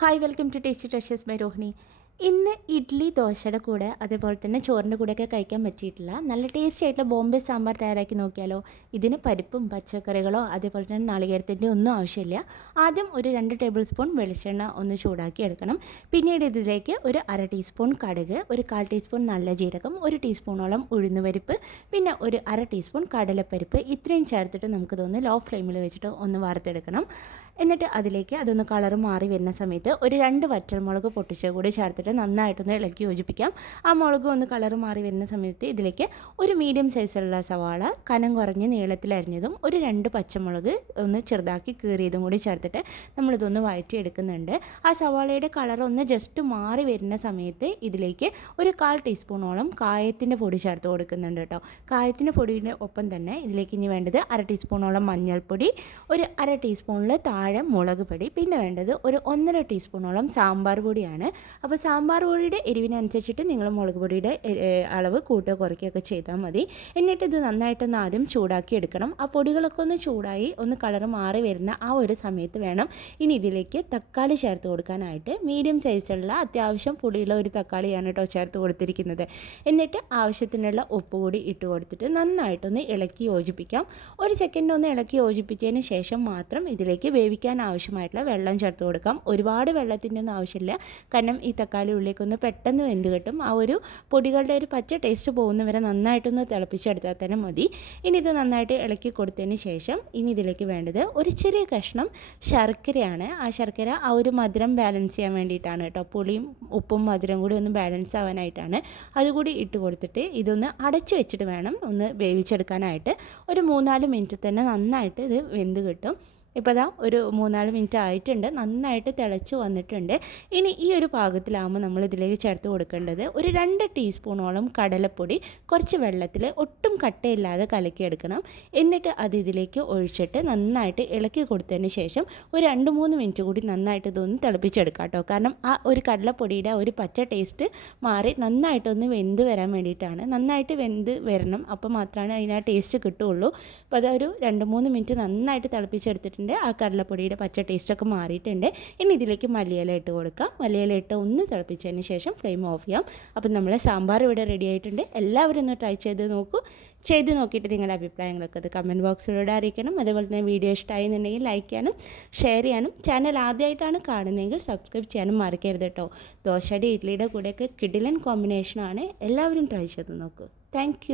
Hi welcome to tasty treasures by Rohini. ഇന്ന് ഇഡ്ഡലി ദോശയുടെ കൂടെ അതേപോലെ തന്നെ ചോറിൻ്റെ കൂടെയൊക്കെ കഴിക്കാൻ പറ്റിയിട്ടില്ല നല്ല ടേസ്റ്റി ആയിട്ടുള്ള ബോംബെ സാമ്പാർ തയ്യാറാക്കി നോക്കിയാലോ. ഇതിന് പരിപ്പും പച്ചക്കറികളോ അതേപോലെ തന്നെ നാളികേരത്തിൻ്റെ ഒന്നും ആവശ്യമില്ല. ആദ്യം ഒരു 2 ടേബിൾ സ്പൂൺ വെളിച്ചെണ്ണ ഒന്ന് ചൂടാക്കി എടുക്കണം. പിന്നീട് ഇതിലേക്ക് ഒരു 1/2 ടീസ്പൂൺ കടുക്, ഒരു 1/4 ടീസ്പൂൺ നല്ല ജീരകം, 1 ടീസ്പൂണോളം ഉഴുന്നുപരിപ്പ്, പിന്നെ ഒരു 1/2 ടീസ്പൂൺ കടലപ്പരിപ്പ്, ഇത്രയും ചേർത്തിട്ട് നമുക്കിതൊന്ന് ലോ ഫ്ലെയിമിൽ വെച്ചിട്ട് ഒന്ന് വറുത്തെടുക്കണം. എന്നിട്ട് അതിലേക്ക് അതൊന്ന് കളർ മാറി വരുന്ന സമയത്ത് ഒരു 2 വറ്റൽമുളക് പൊട്ടിച്ച കൂടി ചേർത്തിട്ട് നന്നായിട്ടൊന്ന് ഇളക്കി യോജിപ്പിക്കാം. ആ മുളക് ഒന്ന് കളർ മാറി വരുന്ന സമയത്ത് ഇതിലേക്ക് ഒരു മീഡിയം സൈസിലുള്ള സവാള കനം കുറഞ്ഞ് നീളത്തിലരിഞ്ഞതും ഒരു 2 പച്ചമുളക് ഒന്ന് ചെറുതാക്കി കീറിയതും കൂടി ചേർത്തിട്ട് നമ്മളിതൊന്ന് വഴറ്റിയെടുക്കുന്നുണ്ട്. ആ സവാളയുടെ കളർ ഒന്ന് ജസ്റ്റ് മാറി വരുന്ന സമയത്ത് ഇതിലേക്ക് ഒരു 1/4 ടീസ്പൂണോളം കായത്തിൻ്റെ പൊടി ചേർത്ത് കൊടുക്കുന്നുണ്ട് കേട്ടോ. കായത്തിൻ്റെ പൊടിയുടെ ഒപ്പം തന്നെ ഇതിലേക്ക് ഇനി വേണ്ടത് 1/2 ടീസ്പൂണോളം മഞ്ഞൾപ്പൊടി, ഒരു 1/2 ടീസ്പൂണിൽ താഴെ മുളക് പൊടി, പിന്നെ വേണ്ടത് ഒരു 1/2 ടീസ്പൂണോളം സാമ്പാർ പൊടിയാണ്. അപ്പോൾ സാമ്പാർ പൊടിയുടെ എരിവിനനുസരിച്ചിട്ട് നിങ്ങൾ മുളക് പൊടിയുടെ അളവ് കൂട്ടുകയോ കുറയ്ക്കുകയൊക്കെ ചെയ്താൽ മതി. എന്നിട്ട് ഇത് നന്നായിട്ടൊന്ന് ആദ്യം ചൂടാക്കി എടുക്കണം. ആ പൊടികളൊക്കെ ഒന്ന് ചൂടായി ഒന്ന് കളർ മാറി വരുന്ന ആ ഒരു സമയത്ത് വേണം ഇനി ഇതിലേക്ക് തക്കാളി ചേർത്ത് കൊടുക്കാനായിട്ട്. മീഡിയം സൈസുള്ള അത്യാവശ്യം പുളിയുള്ള ഒരു തക്കാളിയാണ് കേട്ടോ ചേർത്ത് കൊടുത്തിരിക്കുന്നത്. എന്നിട്ട് ആവശ്യത്തിനുള്ള ഉപ്പ് കൂടി ഇട്ട് കൊടുത്തിട്ട് നന്നായിട്ടൊന്ന് ഇളക്കി യോജിപ്പിക്കാം. ഒരു സെക്കൻഡ് ഒന്ന് ഇളക്കി യോജിപ്പിച്ചതിന് ശേഷം മാത്രം ഇതിലേക്ക് വേവിക്കാൻ ആവശ്യമായിട്ടുള്ള വെള്ളം ചേർത്ത് കൊടുക്കാം. ഒരുപാട് വെള്ളത്തിൻ്റെ ഒന്നും ആവശ്യമില്ല, കാരണം ഈ തക്കാളി ഉള്ളിലേക്കൊന്ന് പെട്ടെന്ന് വെന്ത് കിട്ടും. ആ ഒരു പൊടികളുടെ ഒരു പച്ച ടേസ്റ്റ് പോകുന്നവരെ നന്നായിട്ടൊന്ന് തിളപ്പിച്ചെടുത്താൽ തന്നെ മതി. ഇനി ഇത് നന്നായിട്ട് ഇളക്കി കൊടുത്തതിന് ശേഷം ഇനി ഇതിലേക്ക് വേണ്ടത് ഒരു ചെറിയ കഷ്ണം ശർക്കരയാണ്. ആ ശർക്കര ആ ഒരു മധുരം ബാലൻസ് ചെയ്യാൻ വേണ്ടിയിട്ടാണ് കേട്ടോ. പുളിയും ഉപ്പും മധുരം കൂടി ഒന്ന് ബാലൻസ് ആവാനായിട്ടാണ്. അതുകൂടി ഇട്ട് കൊടുത്തിട്ട് ഇതൊന്ന് അടച്ചു വെച്ചിട്ട് വേണം ഒന്ന് വേവിച്ചെടുക്കാനായിട്ട്. ഒരു 3-4 മിനിറ്റ് തന്നെ നന്നായിട്ട് ഇത് വെന്ത് കിട്ടും. ഇപ്പോൾ ദാ ഒരു 3-4 മിനിറ്റ് ആയിട്ടുണ്ട്, നന്നായിട്ട് തിളച്ച് വന്നിട്ടുണ്ട്. ഇനി ഈ ഒരു പാകത്തിലാകുമ്പോൾ നമ്മൾ ഇതിലേക്ക് ചേർത്ത് കൊടുക്കേണ്ടത് ഒരു 2 ടീസ്പൂണോളം കടലപ്പൊടി കുറച്ച് വെള്ളത്തിൽ ഒട്ടും കട്ടയില്ലാതെ കലക്കിയെടുക്കണം. എന്നിട്ട് അത് ഇതിലേക്ക് ഒഴിച്ചിട്ട് നന്നായിട്ട് ഇളക്കി കൊടുത്തതിന് ശേഷം ഒരു 2-3 മിനിറ്റ് കൂടി നന്നായിട്ട് ഇതൊന്ന് തിളപ്പിച്ചെടുക്കാം കേട്ടോ. കാരണം ആ ഒരു കടലപ്പൊടിയുടെ ഒരു പച്ച ടേസ്റ്റ് മാറി നന്നായിട്ടൊന്ന് വെന്ത് വരാൻ വേണ്ടിയിട്ടാണ്. നന്നായിട്ട് വെന്ത് വരണം, അപ്പോൾ മാത്രമാണ് അതിന് ആ ടേസ്റ്റ് കിട്ടുകയുള്ളൂ. അപ്പോൾ അതൊരു 2-3 മിനിറ്റ് നന്നായിട്ട് തിളപ്പിച്ചെടുത്തിട്ട് ആ കടലപ്പൊടിയുടെ പച്ച ടേസ്റ്റൊക്കെ മാറിയിട്ടുണ്ട്. ഇനി ഇതിലേക്ക് മല്ലിയില ഇട്ട് കൊടുക്കാം. മല്ലിയില ഇട്ട് ഒന്ന് തിളപ്പിച്ചതിന് ശേഷം ഫ്ലെയിം ഓഫ് ചെയ്യാം. അപ്പം നമ്മളെ സാമ്പാർ ഇവിടെ റെഡി ആയിട്ടുണ്ട്. എല്ലാവരും ഒന്ന് ട്രൈ ചെയ്ത് നോക്കൂ. ചെയ്ത് നോക്കിയിട്ട് നിങ്ങളുടെ അഭിപ്രായങ്ങളൊക്കെ അത് കമൻറ്റ് ബോക്സിലൂടെ അറിയിക്കണം. അതേപോലെ തന്നെ വീഡിയോ ഇഷ്ടമായി എന്നുണ്ടെങ്കിൽ ലൈക്ക് ചെയ്യാനും ഷെയർ ചെയ്യാനും, ചാനൽ ആദ്യമായിട്ടാണ് കാണുന്നതെങ്കിൽ സബ്സ്ക്രൈബ് ചെയ്യാനും മറക്കരുത് കേട്ടോ. ദോശയുടെ ഇഡ്ഡലിയുടെ കൂടെയൊക്കെ കിടിലൻ കോമ്പിനേഷനാണ്. എല്ലാവരും ട്രൈ ചെയ്ത് നോക്കൂ. താങ്ക്